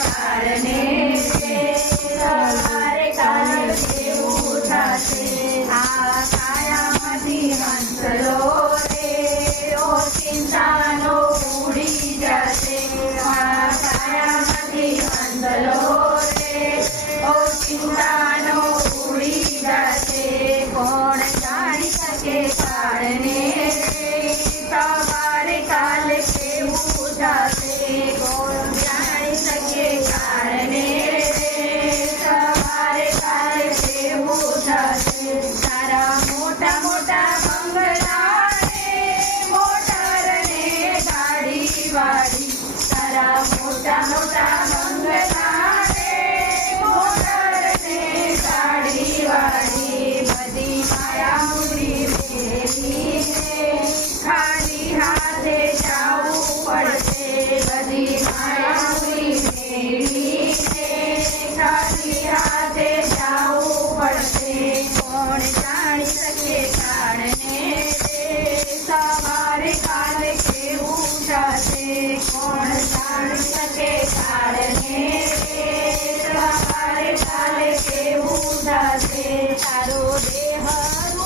કારણે સવારે કાલે કેવું થશે આ કાયામાંથી હંસલો રે ઓ ચિંતાનો ઉડી જશે આ કાયામાંથી હંસલો રે ઓ ચિંતાનો ઉડી જશે કોણ જાણી શકે કારણે સવારે કાલે કેવું થશે કોણ જાણી શકે કારણે સવારે કાલે કેવું થશે તારા મોટા મોટા બંગલા ને મોટર ને ગાડી વાળી તારા મોટા મોટા બંગલા ને મોટર ને ગાડી વાળી બધી માયા મૂડી મેલી ખાલી હાથે જાવું પડશે બધી માયા મૂડી મેલી ખાલી હાથે જાવું પડશે કોણ જાણી શકે કારણે સવારે કાલે કેવું થશે કોણ જાણી શકે કારણે સવારે કાલે કેવું થશે તારો દેહ